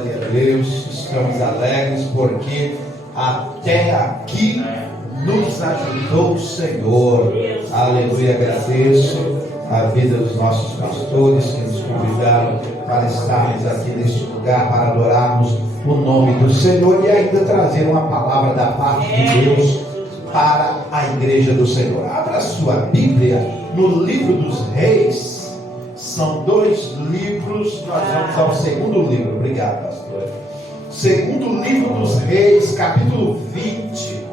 Glória a Deus, estamos alegres porque até aqui nos ajudou o Senhor. Aleluia, agradeço a vida dos nossos pastores que nos convidaram para estarmos aqui neste lugar, para adorarmos o nome do Senhor e ainda trazer uma palavra da parte de Deus para a igreja do Senhor. Abra sua Bíblia no livro dos Reis. São 2 livros, nós vamos ao segundo livro. Obrigado, pastor. Segundo livro dos Reis, capítulo 20.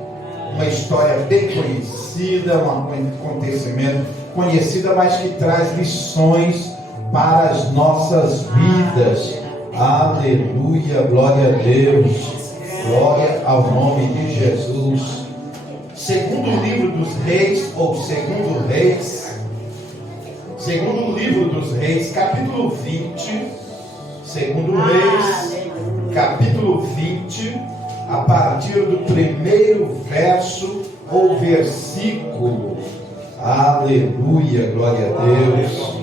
Uma história bem conhecida, um acontecimento conhecida, mas que traz lições para as nossas vidas. Aleluia, glória a Deus, glória ao nome de Jesus. Segundo livro dos Reis, ou segundo Reis, segundo livro dos Reis, capítulo 20, segundo Reis, capítulo 20, a partir do primeiro verso ou versículo. Aleluia, glória a Deus.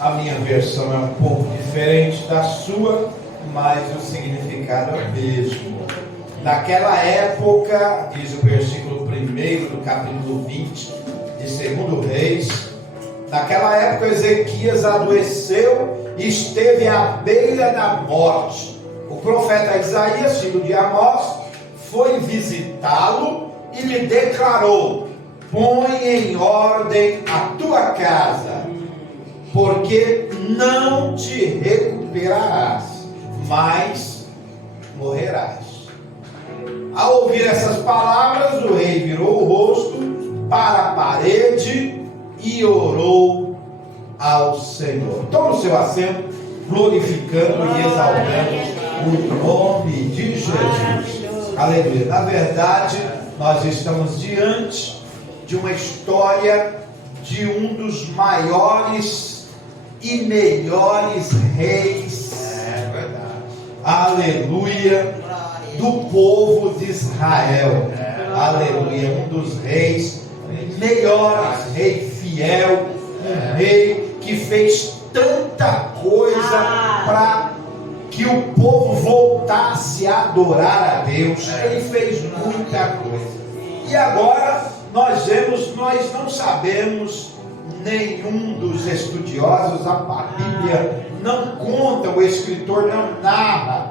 A minha versão é um pouco diferente da sua, mas o significado é o mesmo. Naquela época, diz o versículo 1 do capítulo 20 de 2 Reis, naquela época Ezequias adoeceu e esteve à beira da morte. O profeta Isaías, filho de Amós, foi visitá-lo e lhe declarou: põe em ordem a tua casa, porque não te recuperarás, mas morrerás. Ao ouvir essas palavras, o rei virou o rosto para a parede e orou ao Senhor. Tome o seu assento, glorificando e exaltando o nome de Jesus. Aleluia. Na verdade, nós estamos diante de uma história de um dos maiores e melhores reis. É verdade. Aleluia. Do povo de Israel. Aleluia. Um dos reis melhores, rei fiel, um rei que fez tanta coisa para que o povo voltasse a adorar a Deus. Ele fez muita coisa. E agora nós não sabemos, nenhum dos estudiosos, a Bíblia não conta, o escritor não narra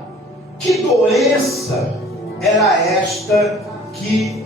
que doença era esta que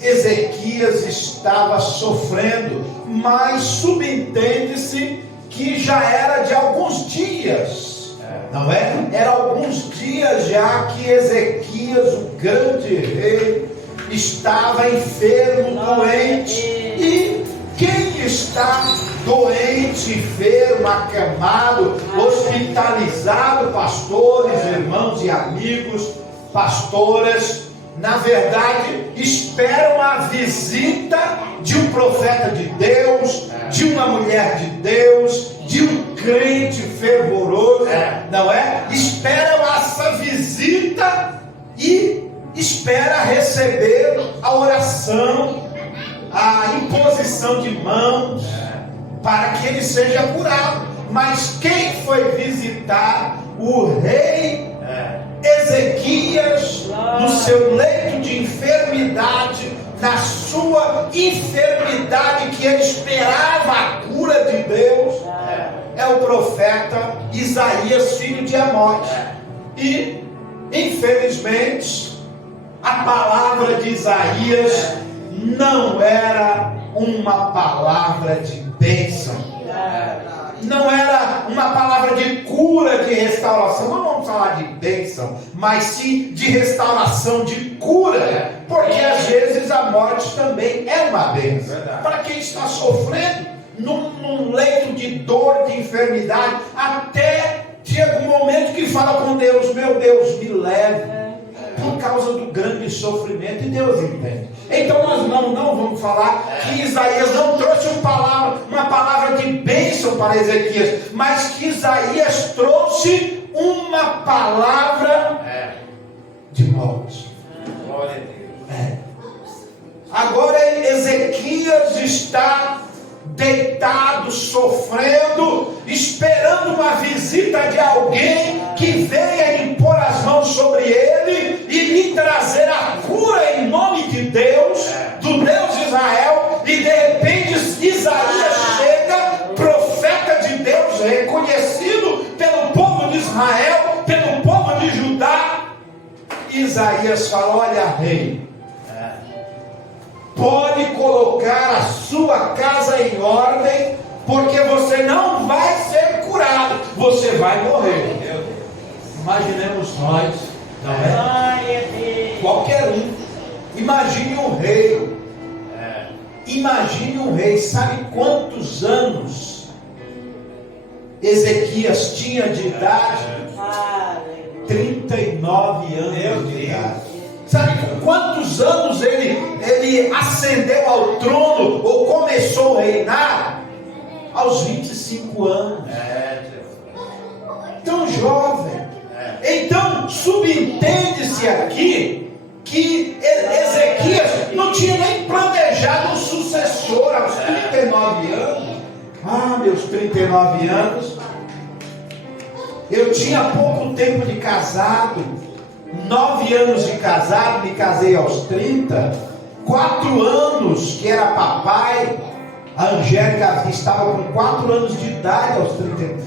Ezequias estava sofrendo, mas subentende-se que já era de alguns dias, não é? Era alguns dias já que Ezequias, o grande rei, estava enfermo, doente. E quem está doente, enfermo, acamado, hospitalizado, pastores, irmãos e amigos, pastoras, na verdade, esperam a visita de um profeta de Deus, de uma mulher de Deus, de um crente fervoroso, não é? Esperam essa visita e espera receber a oração, a imposição de mãos, para que ele seja curado. Mas quem foi visitar o rei Ezequias no seu leito de enfermidade, na sua enfermidade que ele esperava a cura de Deus, é o profeta Isaías, filho de Amós. E infelizmente a palavra de Isaías não era uma palavra de bênção, não era uma palavra de cura, de restauração. Não vamos falar de bênção, mas sim de restauração, de cura, porque às vezes a morte também é uma bênção para quem está sofrendo num leito de dor, de enfermidade. Até chega um momento que fala com Deus: meu Deus, me leve, por causa do grande sofrimento, e Deus entende. Então nós não vamos falar que Isaías não trouxe uma palavra de bênção para Ezequias, mas que Isaías trouxe uma palavra de morte. Glória a Deus. Agora Ezequias está deitado, sofrendo, esperando uma visita de alguém que venha impor as mãos sobre ele e lhe trazer a cura em nome de Deus, do Deus de Israel, e de repente Isaías chega, profeta de Deus, reconhecido pelo povo de Israel, pelo povo de Judá. Isaías fala: olha, rei, pode colocar a sua casa em ordem, porque você não vai ser curado, você vai morrer. Imaginemos nós, não é? Qualquer um. Imagine um rei. Imagine um rei. Sabe quantos anos Ezequias tinha de idade? 39 anos de idade. Sabe quantos anos ele ascendeu ao trono ou começou a reinar? Aos 25 anos. Tão jovem. Então subentende-se aqui que Ezequias não tinha nem planejado um sucessor aos 39 anos. Meus 39 anos, eu tinha pouco tempo de casado, 9 anos de casado, me casei aos 30, 4 anos que era papai. A Angélica estava com 4 anos de idade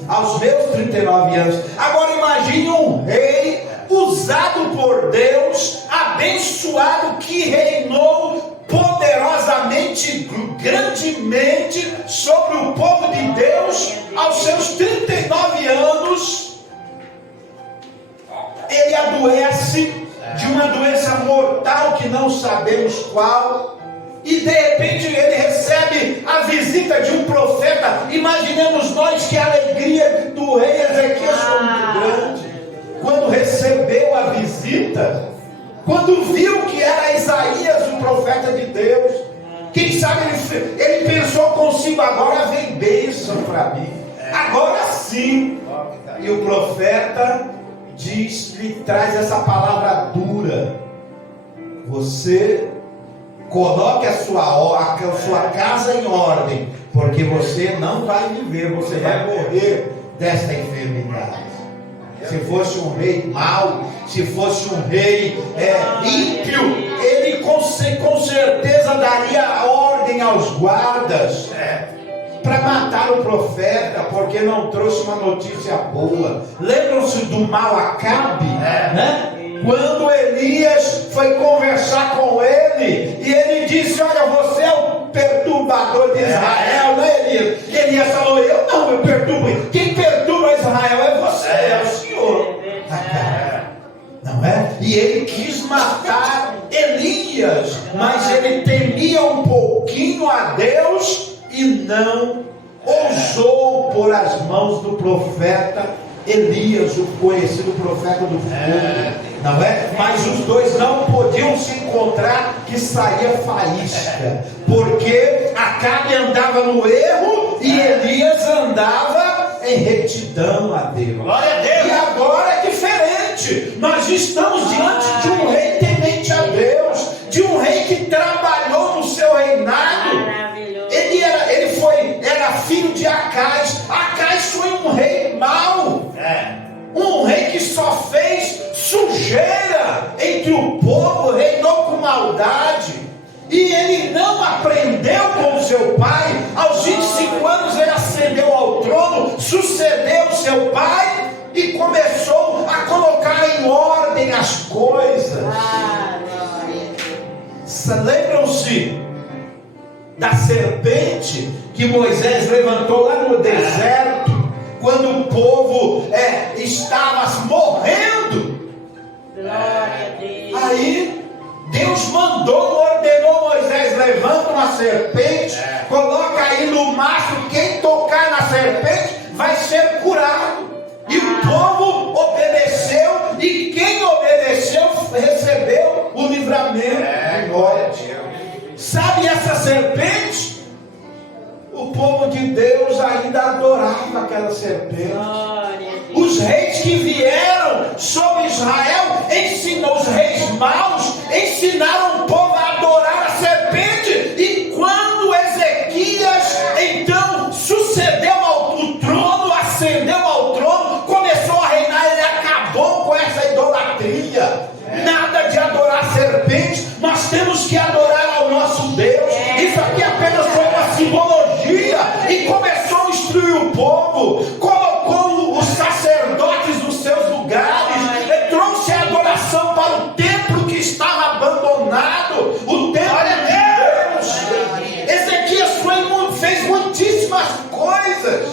aos meus 39 anos. Agora imagine um rei usado por Deus, abençoado, que reinou poderosamente, grandemente sobre o povo de Deus. Aos seus 39 anos, ele adoece de uma doença mortal que não sabemos qual. E de repente ele recebe a visita de um profeta. Imaginemos nós que a alegria do rei Ezequias foi muito grande quando recebeu a visita, quando viu que era Isaías, o profeta de Deus. Quem sabe ele pensou consigo: agora vem bênção para mim, agora sim. E o profeta lhe traz essa palavra dura: você coloque a sua casa em ordem, porque você não vai viver, você vai morrer desta enfermidade. Se fosse um rei mau, se fosse um rei ímpio, ele com certeza daria ordem aos guardas para matar o profeta, porque não trouxe uma notícia boa. Lembram-se do mau Acabe, né? Quando Elias foi conversar com ele, e ele disse: olha, você é o perturbador de Israel, não é, Elias? E Elias falou: eu não, eu perturbo. Quem perturba Israel é você, é o Senhor. Não é? E ele quis matar Elias, mas ele temia um pouquinho a Deus e não ousou pôr as mãos do profeta Elias, o conhecido profeta do fogo. Não é? Mas os dois não podiam se encontrar, que saía faísca, porque Acabe andava no erro e Elias andava em retidão a Deus. Glória a Deus. E agora é diferente. Nós estamos diante de um rei temente a Deus, de um rei que trabalhou no seu reinado. Ele era filho de Acais. Acais foi um rei mau, um rei que só fez sujeira entre o povo, reinou com maldade, e ele não aprendeu com seu pai. Aos 25 anos ele ascendeu ao trono, sucedeu seu pai e começou a colocar em ordem as coisas. Lembram-se da serpente que Moisés levantou lá no deserto, quando o povo estava morrendo? Glória a Deus. Aí Deus ordenou Moisés: levanta uma serpente, coloca aí no macho, quem tocar na serpente vai ser curado. E o povo obedeceu, e quem obedeceu recebeu o livramento. Glória a Deus. Sabe essa serpente? O povo de Deus ainda adorava aquela serpente. Os reis que vieram sobre Israel os reis maus ensinaram o povo a adorar a serpente. E quando Ezequias então sucedeu fogo, colocou os sacerdotes nos seus lugares, trouxe a adoração para o templo que estava abandonado, o templo de Deus. Ezequias fez muitíssimas coisas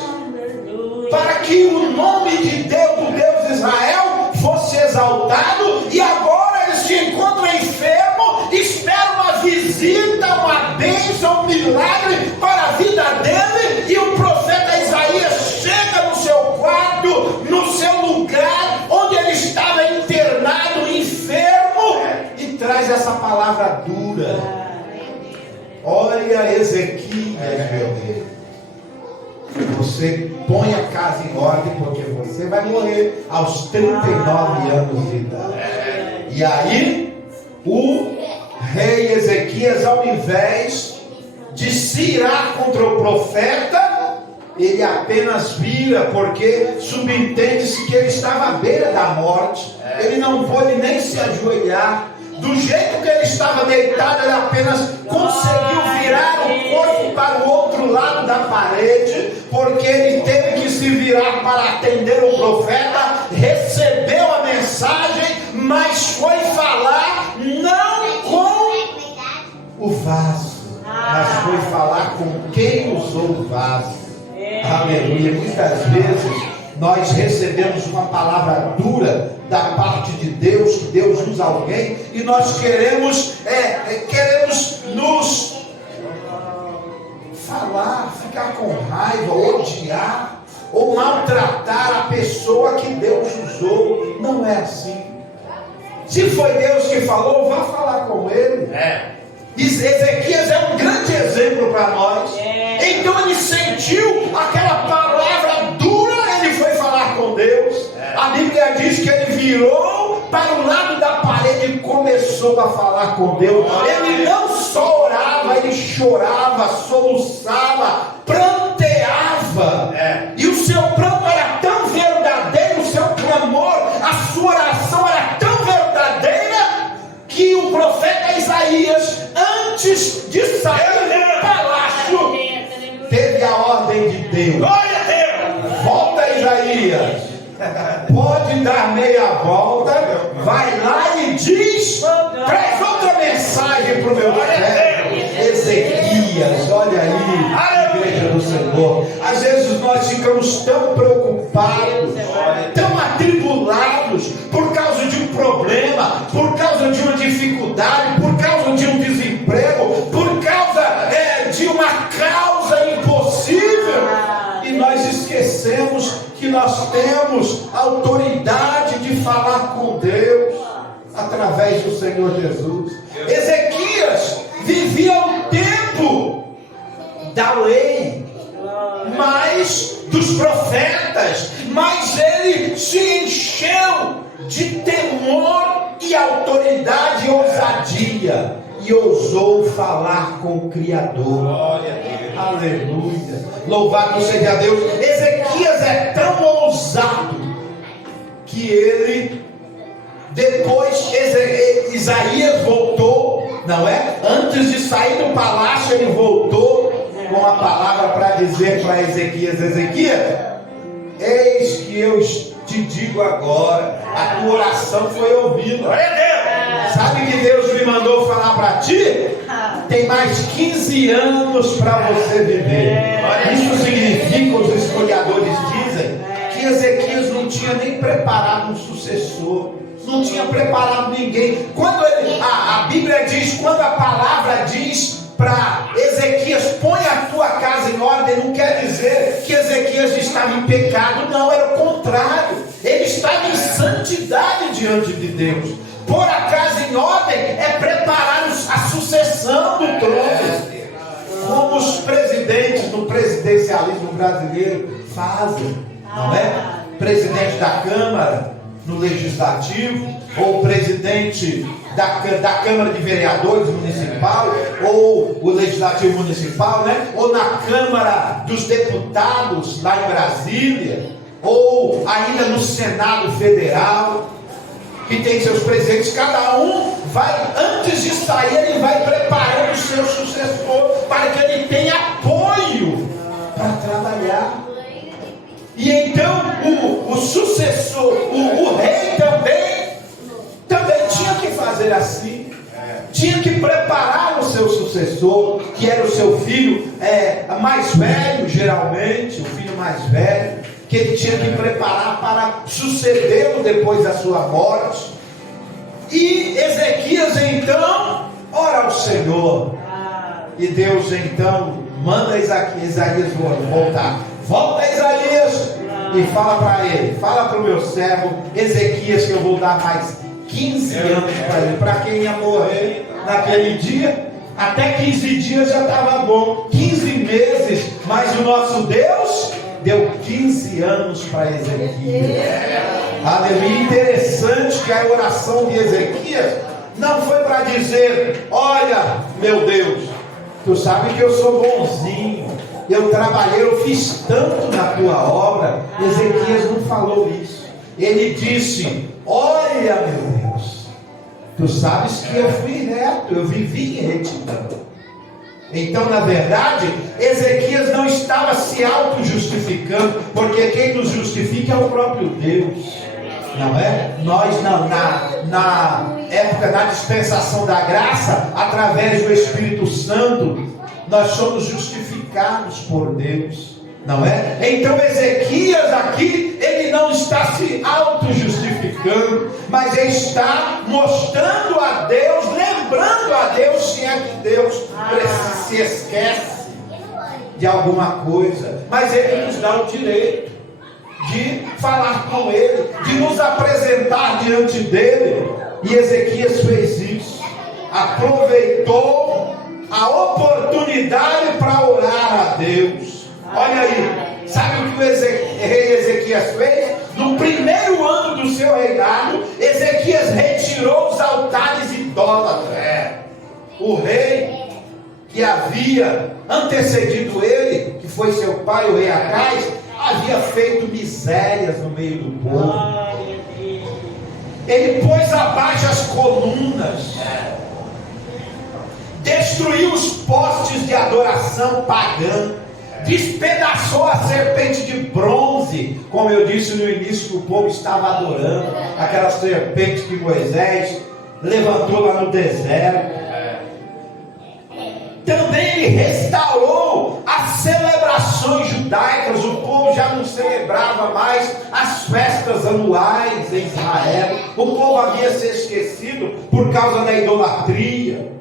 para que o nome de Deus, do Deus de Israel, fosse exaltado, e agora ele se encontra enfermo, espera uma visita, uma bênção, um milagre para a vida dele, e o profeta Isaías chega no seu quarto, no seu lugar, onde ele estava internado, enfermo, e traz essa palavra dura. Olha, Ezequias, meu Deus, você põe a casa em ordem, porque você vai morrer aos 39 anos de idade. E aí, o rei Ezequias, ao invés de se irar contra o profeta, ele apenas vira, porque subentende-se que ele estava à beira da morte. Ele não pôde nem se ajoelhar. Do jeito que ele estava deitado, ele apenas conseguiu virar o corpo para o outro lado da parede, porque ele teve que se virar para atender o profeta, recebeu a mensagem, mas foi falar não com o vaso, mas foi falar com quem usou o vaso. Aleluia. Muitas vezes nós recebemos uma palavra dura da parte de Deus, que Deus usa alguém, e nós queremos nos falar, ficar com raiva, odiar ou maltratar a pessoa que Deus usou. Não é assim. Se foi Deus que falou, vá falar com ele. Ezequias é um grande exemplo para nós. Então ele sentiu aquela palavra dura, ele foi falar com Deus. A Bíblia diz que ele virou para o lado da parede e começou a falar com Deus. Ele não só orava, ele chorava, soluçava, pranteava. E o seu pranto era tão verdadeiro, o seu clamor, a sua oração era tão verdadeira, que o profeta Isaías, antes de sair do palácio, teve a ordem de Deus. Glória a Deus! Volta, Isaías. Pode dar meia volta, vai lá e diz, traz outra mensagem para o meu servo Ezequias. Olha aí, igreja do Senhor. Às vezes nós ficamos tão preocupados, tão atribulados por causa de um problema, por causa de uma dificuldade, por causa de um desemprego, por causa de uma causa impossível, e nós esquecemos que nós temos autoridade de falar com Deus através do Senhor Jesus. Ezequias vivia o tempo da lei, mas dos profetas, mas ele se encheu de temor e autoridade e ousadia, e ousou falar com o Criador. Glória a Deus. Aleluia. Louvado seja Deus. Ezequias é tão ousado que ele, depois Isaías voltou, não é? Antes de sair do palácio, ele voltou com a palavra para dizer para Ezequias: Ezequias, eis que eu te digo agora, a tua oração foi ouvida. Glória a Deus. Sabe que Deus me mandou falar para ti? Tem mais 15 anos para você viver. Isso significa, os historiadores dizem, que Ezequias não tinha nem preparado um sucessor, não tinha preparado ninguém. Quando a Bíblia diz, quando a palavra diz para Ezequias: põe a tua casa em ordem, não quer dizer que Ezequias estava em pecado, não, era o contrário. Ele estava em santidade diante de Deus. Pôr a casa em ordem é preparar a sucessão do trono, como os presidentes do presidencialismo brasileiro fazem, não é? Presidente da Câmara no Legislativo, ou presidente da Câmara de Vereadores Municipal, ou o Legislativo Municipal, né? Ou na Câmara dos Deputados lá em Brasília, ou ainda no Senado Federal, que tem seus presidentes. Cada um vai, antes de sair, ele vai preparando o seu sucessor para que ele tenha apoio para trabalhar. o rei também tinha que fazer assim. Tinha que preparar o seu sucessor, que era o seu filho mais velho, geralmente, o filho mais velho, que ele tinha que preparar para sucedê-lo depois da sua morte. E Ezequias então ora ao Senhor, e Deus então manda Isaías voltar. Volta, Isaías, e fala para ele, fala para o meu servo Ezequias que eu vou dar mais 15 anos para ele. Para quem ia morrer naquele dia, até 15 dias já estava bom, 15 meses, mas o nosso Deus deu 15 anos para Ezequias. Aleluia. Interessante que a oração de Ezequias não foi para dizer: olha, meu Deus, tu sabe que eu sou bonzinho, eu trabalhei, eu fiz tanto na tua obra. Ezequias não falou isso. Ele disse: olha, meu Deus, tu sabes que eu fui reto, eu vivi em retidão. Então, na verdade, Ezequias não estava se auto-justificando, porque quem nos justifica é o próprio Deus, não é? Nós, na época da dispensação da graça, através do Espírito Santo, nós somos justificados por Deus, não é? Então Ezequias aqui, ele não está se auto-justificando, mas ele está mostrando a Deus, lembrando a Deus, se é que Deus se esquece de alguma coisa, mas ele nos dá o direito de falar com ele, de nos apresentar diante dele. E Ezequias fez isso, aproveitou a oportunidade para orar a Deus. Olha aí, sabe o que o rei Ezequias fez? No primeiro ano do seu reinado, Ezequias retirou os altares idólatras. O rei que havia antecedido ele, que foi seu pai, o rei Acais, havia feito misérias no meio do povo. Ele pôs abaixo as colunas, destruiu os postes de adoração pagã, despedaçou a serpente de bronze, como eu disse no início, que o povo estava adorando, aquela serpente que Moisés levantou lá no deserto. Também ele restaurou as celebrações judaicas. O povo já não celebrava mais as festas anuais em Israel. O povo havia se esquecido por causa da idolatria.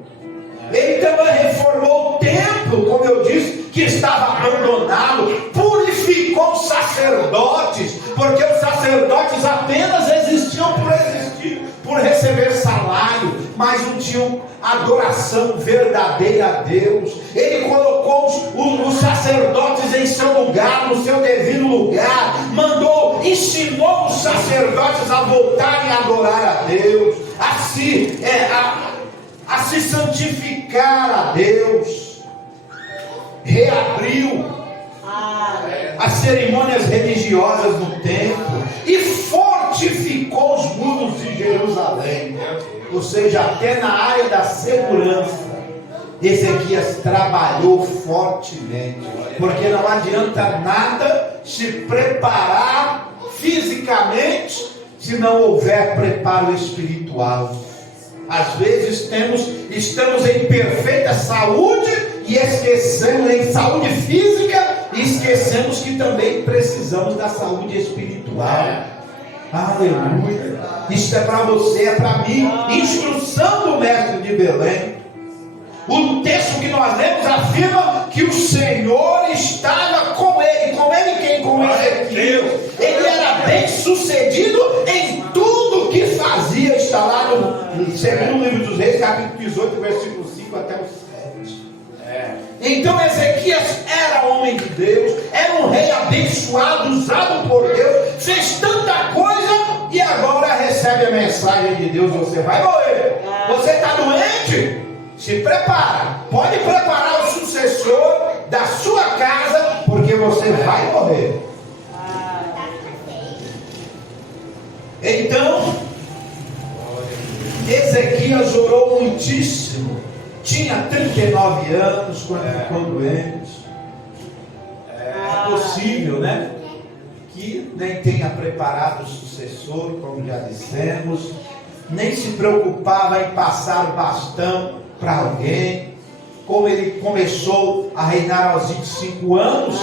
Ele também reformou o templo, como eu disse, que estava abandonado. Purificou os sacerdotes, porque os sacerdotes apenas existiam por existir, por receber salário, mas não tinham adoração verdadeira a Deus. Ele colocou os sacerdotes em seu lugar, no seu devido lugar, ensinou os sacerdotes a voltarem a adorar a Deus, a se santificar a Deus. Reabriu as cerimônias religiosas no templo e fortificou os muros de Jerusalém. Ou seja, até na área da segurança, Ezequias trabalhou fortemente, porque não adianta nada se preparar fisicamente se não houver preparo espiritual. Às vezes estamos em perfeita saúde e esquecemos, em saúde física, e esquecemos que também precisamos da saúde espiritual. Aleluia. Isso é para você, é para mim. Instrução do mestre de Belém. O texto que nós lemos afirma que o Senhor estava com ele. Com ele quem? Com Ezequias. Ele era bem sucedido em tudo que fazia. Está lá no segundo livro dos Reis, capítulo 18, versículo 5 até o 7. Então Ezequias era homem de Deus, era um rei abençoado, usado por Deus, fez tanta coisa e agora recebe a mensagem de Deus: você vai morrer. Você está doente? Se prepara, pode preparar o sucessor da sua casa, porque você vai morrer. Então Ezequias orou muitíssimo. Tinha 39 anos quando ficou doente. É possível, né, que nem tenha preparado o sucessor, como já dissemos, nem se preocupava em passar o bastão para alguém. Como ele começou a reinar aos 25 anos,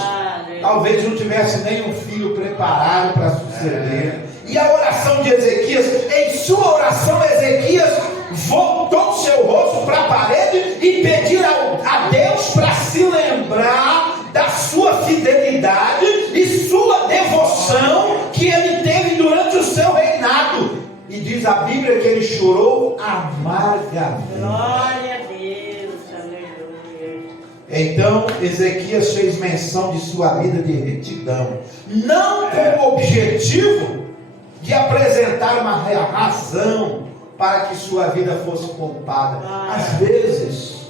talvez não tivesse nenhum filho preparado para suceder. E a oração de Ezequias, em sua oração, Ezequias voltou seu rosto para a parede e pediu a Deus para se lembrar da sua fidelidade e sua devoção que ele teve durante o seu reinado. E diz a Bíblia que ele chorou amargamente. Glória a Deus, aleluia. Então Ezequias fez menção de sua vida de retidão, não com o objetivo de apresentar uma razão para que sua vida fosse poupada. Às vezes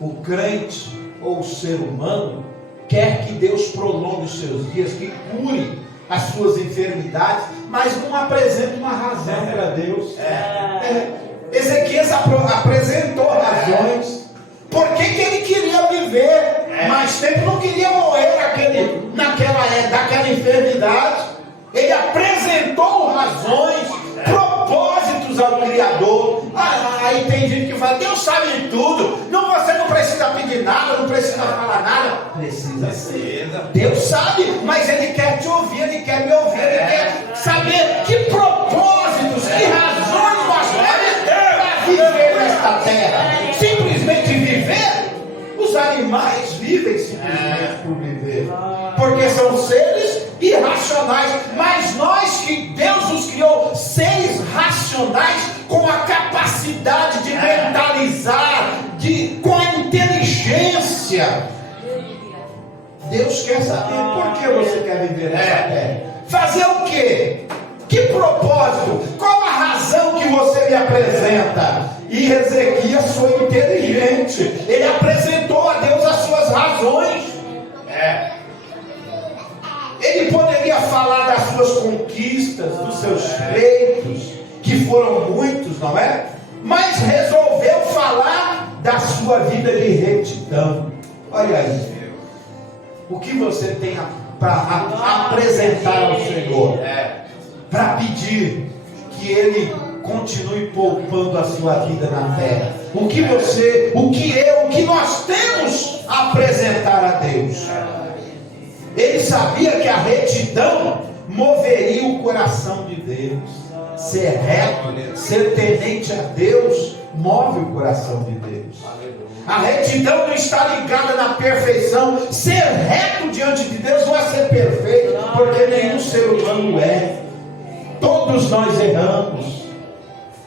o crente ou o ser humano quer que Deus prolongue os seus dias, que cure as suas enfermidades, mas não apresenta uma razão para Deus. Ezequias apresentou razões. Por que ele queria viver mais tempo? Não queria morrer daquela enfermidade. Ele apresentou razões, propósitos ao Criador. Aí tem gente que fala: Deus sabe tudo, você não precisa pedir nada, não precisa falar nada. Precisa. Deus sabe, mas Ele quer te ouvir, Ele quer me ouvir, Ele quer saber que propósitos, que razões nós temos para viver nesta terra. Simplesmente viver? Os animais vivem simplesmente por viver, porque são seres irracionais. Mas nós, que Deus nos criou seres racionais, com a capacidade de mentalizar, com a inteligência. Deus quer saber por que você quer viver nessa terra. Fazer o quê? Que propósito? Qual a razão que você me apresenta? E Ezequias foi inteligente. Ele apresentou a Deus as suas razões. Ele poderia falar das suas conquistas, dos seus feitos, que foram muitos, não é? Mas resolveu falar da sua vida de retidão. Olha aí, o que você tem para apresentar ao Senhor, para pedir que Ele continue poupando a sua vida na terra. O que nós temos a apresentar a Deus? Ele sabia que a retidão moveria o coração de Deus. Ser reto, ser temente a Deus, move o coração de Deus. A retidão não está ligada na perfeição. Ser reto diante de Deus não é ser perfeito, porque nenhum ser humano é. Todos nós erramos.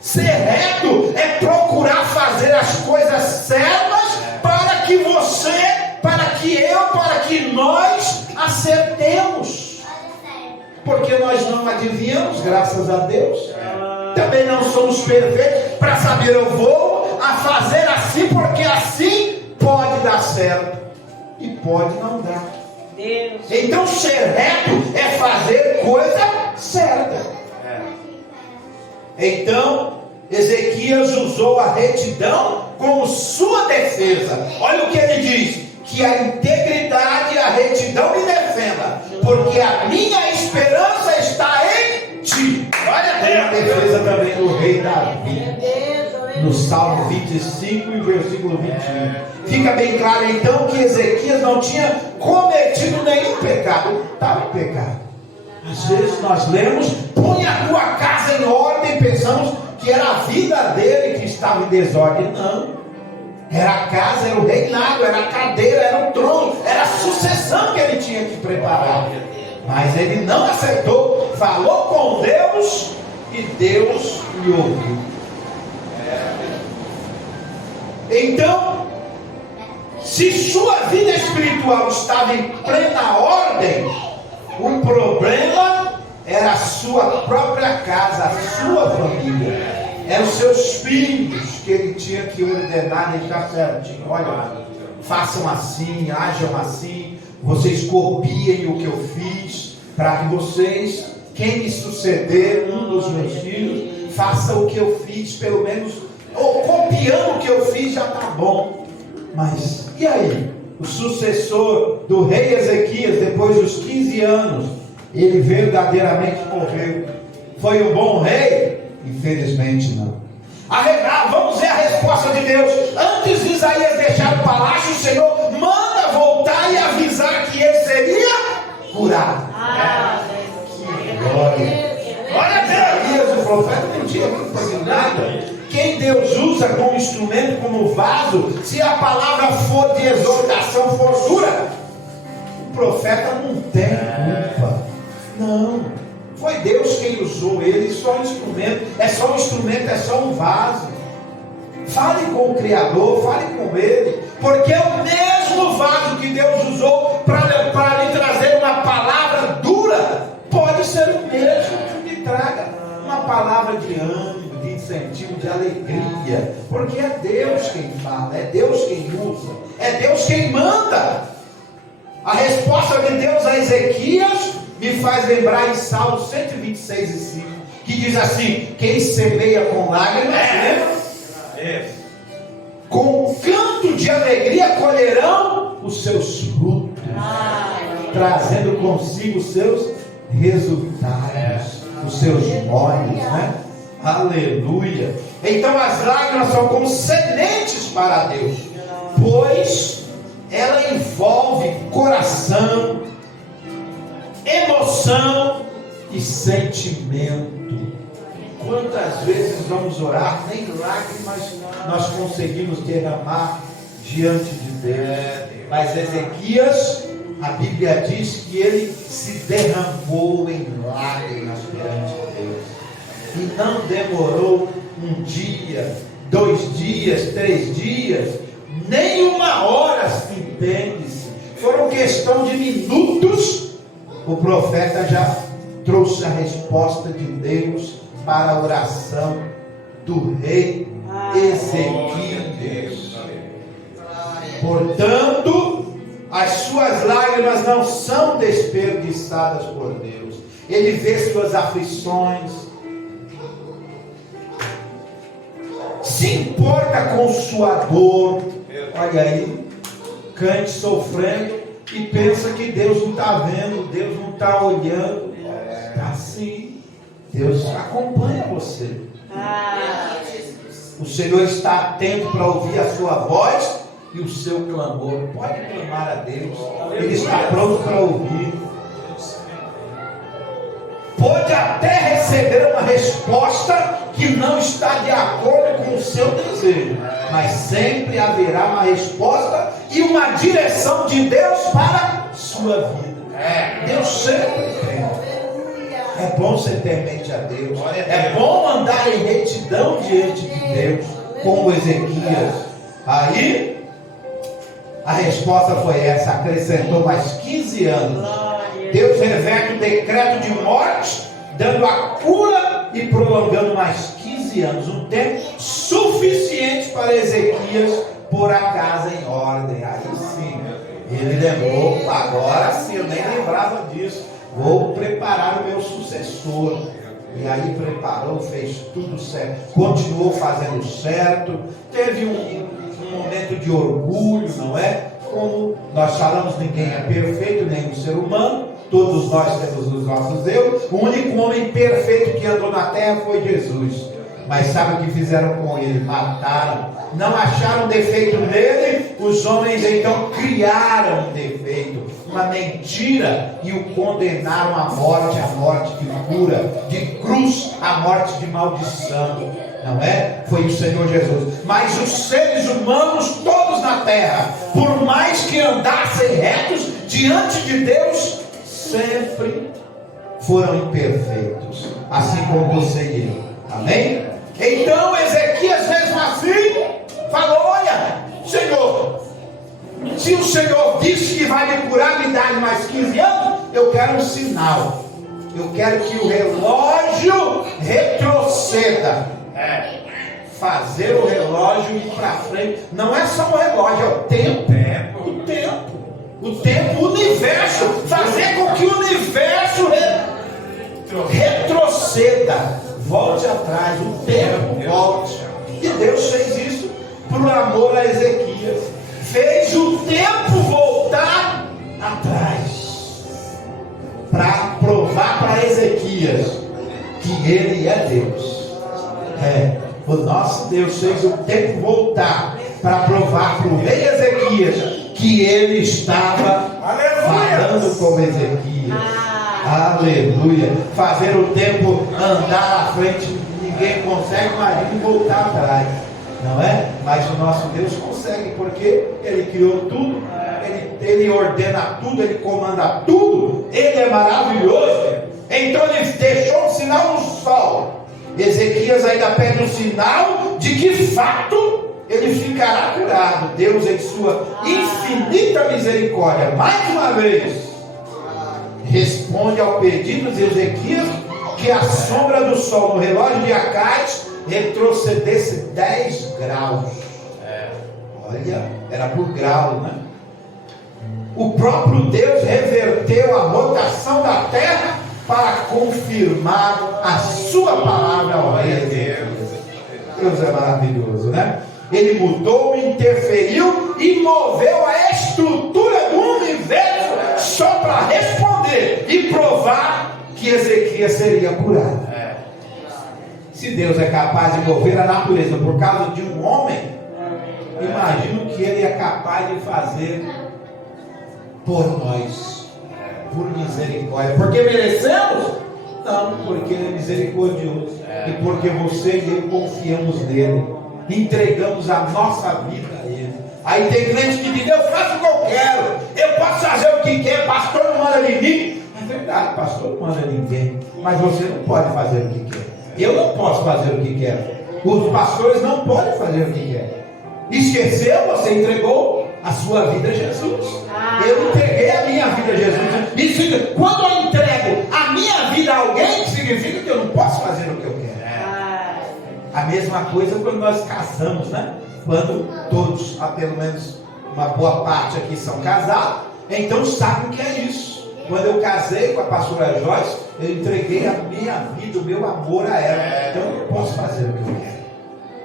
Ser reto é procurar fazer as coisas certas para que você, para que eu, para que nós acertemos. Porque nós não adivinhamos, graças a Deus. Também não somos perfeitos para saber eu vou a fazer assim, porque assim pode dar certo e pode não dar. Deus. Então ser reto é fazer coisa certa. Então Ezequias usou a retidão como sua defesa. Olha o que ele diz: que a integridade e a retidão me defenda, porque a minha esperança está em ti. Olha a defesa também do rei Davi, no Salmo 25 e versículo 21. Fica bem claro então que Ezequias não tinha cometido nenhum pecado. Estava em pecado. Às vezes nós lemos: põe a tua casa em ordem, pensamos que era a vida dele que estava em desordem. Não. Era a casa, era o reinado, era a cadeira, era o trono, era a sucessão que ele tinha que preparar. Mas ele não aceitou, falou com Deus e Deus lhe ouviu. Então, se sua vida espiritual estava em plena ordem, o problema era a sua própria casa, a sua família. Eram os seus filhos que ele tinha que ordenar e deixar certinho. Olha, façam assim, ajam assim, vocês copiem o que eu fiz, para que vocês, quem me suceder, um dos meus filhos, faça o que eu fiz, pelo menos, ou copiando o que eu fiz já está bom. Mas e aí? O sucessor do rei Ezequias, depois dos 15 anos Ele verdadeiramente morreu. Foi um bom rei? Infelizmente não. Vamos ver a resposta de Deus. Antes de Isaías deixar o palácio, o Senhor manda voltar e avisar que ele seria curado. Glória. Olha a Deus, o profeta não tinha que fazer nada. Quem Deus usa como instrumento, como vaso, se a palavra for de exortação, for dura, o profeta não tem culpa. Não, foi Deus quem usou ele, só um instrumento, é só um vaso. Fale com o Criador, fale com ele, porque é o mesmo vaso que Deus usou para lhe trazer uma palavra dura, pode ser o mesmo que lhe traga uma palavra de ânimo, de incentivo, de alegria, porque é Deus quem fala, é Deus quem usa, é Deus quem manda. A resposta de Deus a Ezequias me faz lembrar em Salmo 126:5, que diz assim: quem semeia com lágrimas, com canto de alegria colherão os seus frutos, trazendo consigo os seus resultados, os seus molhos, né? Aleluia. Então as lágrimas são como sementes para Deus, pois ela envolve coração, emoção e sentimento. Quantas vezes vamos orar, nem lágrimas nós conseguimos derramar diante de Deus. Mas Ezequias, a Bíblia diz que ele se derramou em lágrimas perante Deus. E não demorou um dia, 2 dias, 3 dias, nem 1 hora, se entende-se. Foram questão de minutos. O profeta já trouxe a resposta de Deus para a oração do rei Ezequias. Portanto, as suas lágrimas não são desperdiçadas por Deus. Ele vê suas aflições, se importa com sua dor. Olha aí, cante sofrendo e pensa que Deus não está vendo, Deus não está olhando. Está sim, Deus acompanha você. O Senhor está atento para ouvir a sua voz e o seu clamor. Pode clamar a Deus, Ele está pronto para ouvir. Pode até receber uma resposta que não está de acordo com o seu desejo, mas sempre haverá uma resposta e uma direção de Deus para a sua vida. Deus sempre tem. É bom você ter mente a Deus, é bom andar em retidão diante de Deus, como Ezequias. Aí a resposta foi essa, acrescentou mais 15 anos. Deus reverte o decreto de morte, dando a cura e prolongando mais 15 anos, um tempo suficiente para Ezequias pôr a casa em ordem. Aí sim, ele lembrou, agora sim, eu nem lembrava disso, vou preparar o meu sucessor. E aí preparou, fez tudo certo, continuou fazendo certo, teve um momento de orgulho, não é? Como nós falamos, ninguém é perfeito, nenhum ser humano, todos nós temos os nossos erros. O único homem perfeito que andou na terra foi Jesus. Mas sabe o que fizeram com ele? Mataram. Não acharam defeito nele. Os homens então criaram um defeito, uma mentira, e o condenaram à morte, a morte de cura, de cruz, a morte de maldição. Não é? Foi o Senhor Jesus. Mas os seres humanos todos na terra, por mais que andassem retos diante de Deus, sempre foram imperfeitos, assim como você e eu. Amém? Então Ezequias, mesmo assim, falou: olha, Senhor, se o Senhor disse que vai me curar, me dar mais 15 anos, eu quero um sinal. Eu quero que o relógio retroceda. Fazer o relógio ir para frente. Não é só o relógio, é o tempo. O tempo, o universo. Fazer com que o universo retroceda, volte atrás, o tempo volte. E Deus fez isso por amor a Ezequias. Fez o tempo voltar atrás, para provar Ezequias que ele é Deus. O nosso Deus fez o tempo voltar para provar para o rei Ezequias que ele estava falando com Ezequias. Aleluia. Fazer o tempo andar à frente, ninguém consegue, imagine voltar atrás. Não é? Mas o nosso Deus consegue, porque Ele criou tudo, Ele ordena tudo, Ele comanda tudo, Ele é maravilhoso. Então Ele deixou um sinal no sol. Ezequias ainda pede um sinal de que fato ele ficará curado. Deus, em sua infinita misericórdia, mais uma vez, responde ao pedido de Ezequias que a sombra do sol no relógio de Acais retrocedesse 10 graus. Olha, era por grau, né? O próprio Deus reverteu a rotação da terra para confirmar a sua palavra ao rei Ezequias. Deus é maravilhoso, né? Ele mudou, interferiu e moveu a estrutura do universo só para responder e provar que Ezequias seria curado. Se Deus é capaz de mover a natureza por causa de um homem, imagino que Ele é capaz de fazer por nós, por misericórdia. Porque merecemos? Não, porque Ele é misericordioso. E porque você e eu confiamos nele, entregamos a nossa vida a Ele. Aí tem crente que diz: eu faço o que eu quero, eu posso fazer o que quer, pastor não manda ninguém. É verdade, pastor não manda ninguém, mas você não pode fazer o que quer. Eu não posso fazer o que quero. Os pastores não podem fazer o que querem. Esqueceu? Você entregou a sua vida a Jesus. Eu entreguei a minha vida a Jesus. Isso, quando eu entrego a minha vida a alguém, significa que eu não posso fazer o que eu quero. A mesma coisa quando nós casamos, né? Quando todos, pelo menos uma boa parte aqui são casados, então sabem o que é isso. Quando eu casei com a pastora Joyce, eu entreguei a minha vida, o meu amor a ela. Então eu posso fazer o que eu quero.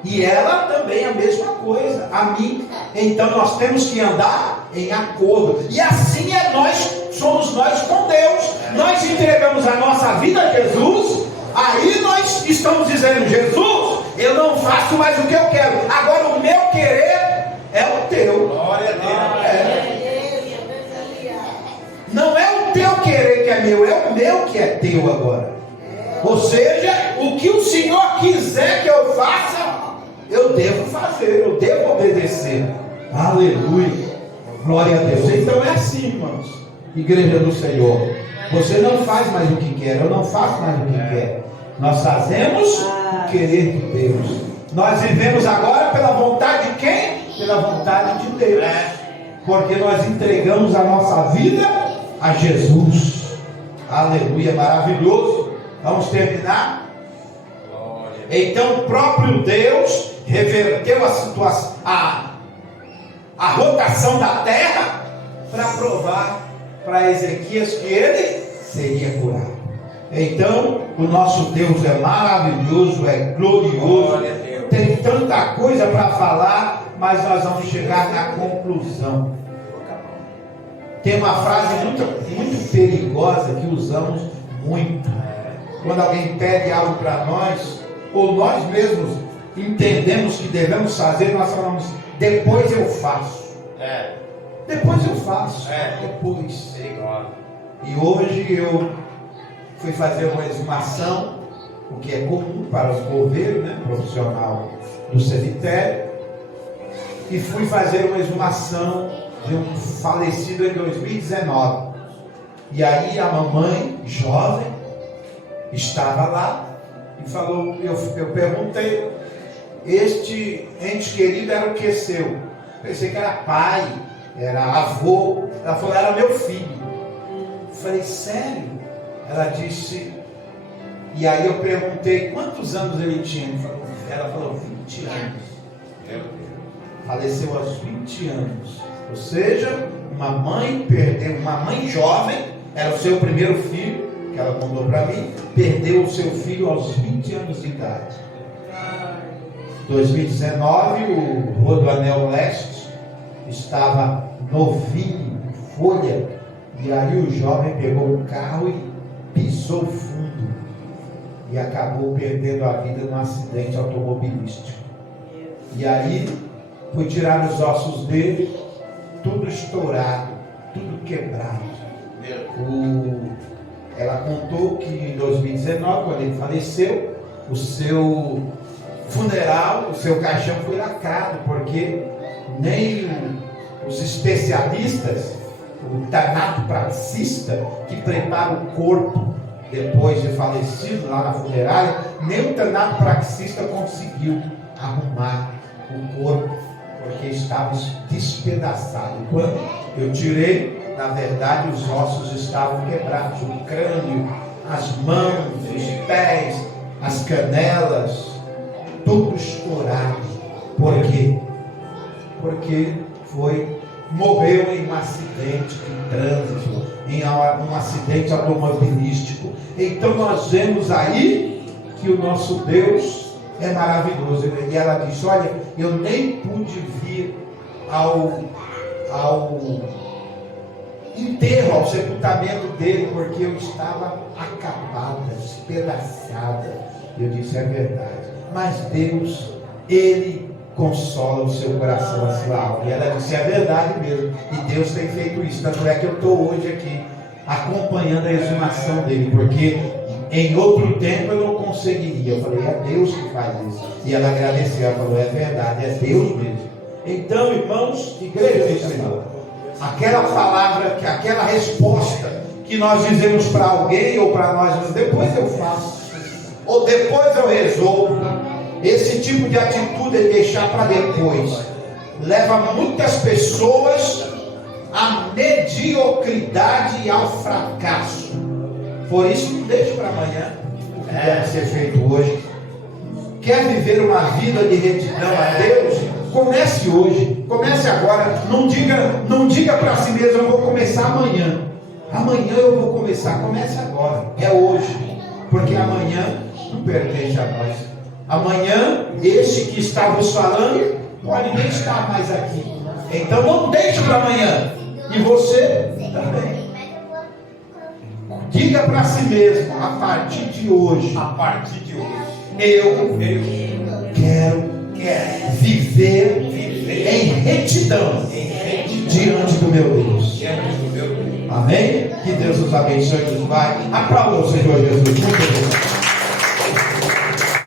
E ela também a mesma coisa, a mim. Então nós temos que andar em acordo. E assim somos nós com Deus. Nós entregamos a nossa vida a Jesus. Aí nós estamos dizendo: Jesus, eu não faço mais o que eu quero. Agora o meu querer é o teu. Glória a Deus. Não é o teu querer que é meu, é o meu que é teu agora. Ou seja, o que o Senhor quiser que eu faça, eu devo fazer, eu devo obedecer. Aleluia. Glória a Deus. Então é assim, irmãos. Igreja do Senhor. Você não faz mais o que quer, eu não faço mais o que quer. Nós fazemos o querer de Deus. Nós vivemos agora pela vontade de quem? Pela vontade de Deus. Porque nós entregamos a nossa vida a Jesus. Aleluia, maravilhoso. Vamos terminar? Então o próprio Deus reverteu a situação, a rotação da terra, para provar para Ezequias que ele seria curado. Então o nosso Deus é maravilhoso, é glorioso, tem tanta coisa para falar, mas nós vamos chegar na conclusão. Tem uma frase muito perigosa que usamos muito. Quando alguém pede algo para nós, ou nós mesmos entendemos que devemos fazer, nós falamos: depois eu faço. Depois eu faço. Depois. E hoje eu fui fazer uma exumação, o que é comum para os boveiros, né, profissional do cemitério, e fui fazer uma exumação de um falecido em 2019. E aí a mamãe, jovem, estava lá e falou, eu perguntei: este ente querido era o que seu? Pensei que era pai, era avô. Ela falou: era meu filho. Eu falei: sério? Ela disse, e aí eu perguntei quantos anos ele tinha. Ela falou: 20 anos. Faleceu aos 20 anos. Ou seja, uma mãe jovem, era o seu primeiro filho, que ela contou para mim, perdeu o seu filho aos 20 anos de idade. 2019, o Rodoanel Leste estava novinho, folha, e aí o jovem pegou o carro e pisou fundo e acabou perdendo a vida num acidente automobilístico. E aí foi tirar os ossos dele, tudo estourado, tudo quebrado. Ela contou que em 2019, quando ele faleceu, o seu funeral, o seu caixão foi lacrado, porque nem os especialistas, o tanatopraxista que prepara o corpo depois de falecido lá na funerária, nem o tanatopraxista conseguiu arrumar o corpo, porque estava despedaçado. Quando eu tirei, na verdade os ossos estavam quebrados, o crânio, as mãos, os pés, as canelas, tudo estourado. Por quê? Porque morreu em um acidente de trânsito, em um acidente automobilístico. Então nós vemos aí que o nosso Deus é maravilhoso. E ela disse: olha, eu nem pude vir ao enterro, ao sepultamento dele, porque eu estava acabada, despedaçada. Eu disse: é verdade, mas Deus, Ele consola o seu coração, a sua alma. E ela disse: é verdade mesmo, e Deus tem feito isso. Tanto é que eu estou hoje aqui acompanhando a exumação dele, porque em outro tempo eu não conseguiria. Eu falei: é Deus que faz isso. E ela agradeceu, ela falou: é verdade, é Deus mesmo. Então, irmãos, igreja do Senhor, aquela palavra, aquela resposta que nós dizemos para alguém ou para nós mesmos: depois eu faço, ou depois eu resolvo. Esse tipo de atitude é deixar para depois, leva muitas pessoas à mediocridade e ao fracasso. Por isso, não deixe para amanhã o que deve ser feito hoje. Quer viver uma vida de retidão a Deus? Comece hoje, comece agora. Não diga para si mesmo: eu vou começar amanhã. Amanhã eu vou começar. Comece agora, é hoje, porque amanhã não pertence a nós. Amanhã, este que está vos falando pode nem estar mais aqui. Então não deixe para amanhã. E você também. Diga para si mesmo: a partir de hoje, eu quero viver em retidão diante do meu Deus. Amém? Que Deus nos abençoe e nos vai. Aplauda o Senhor Jesus.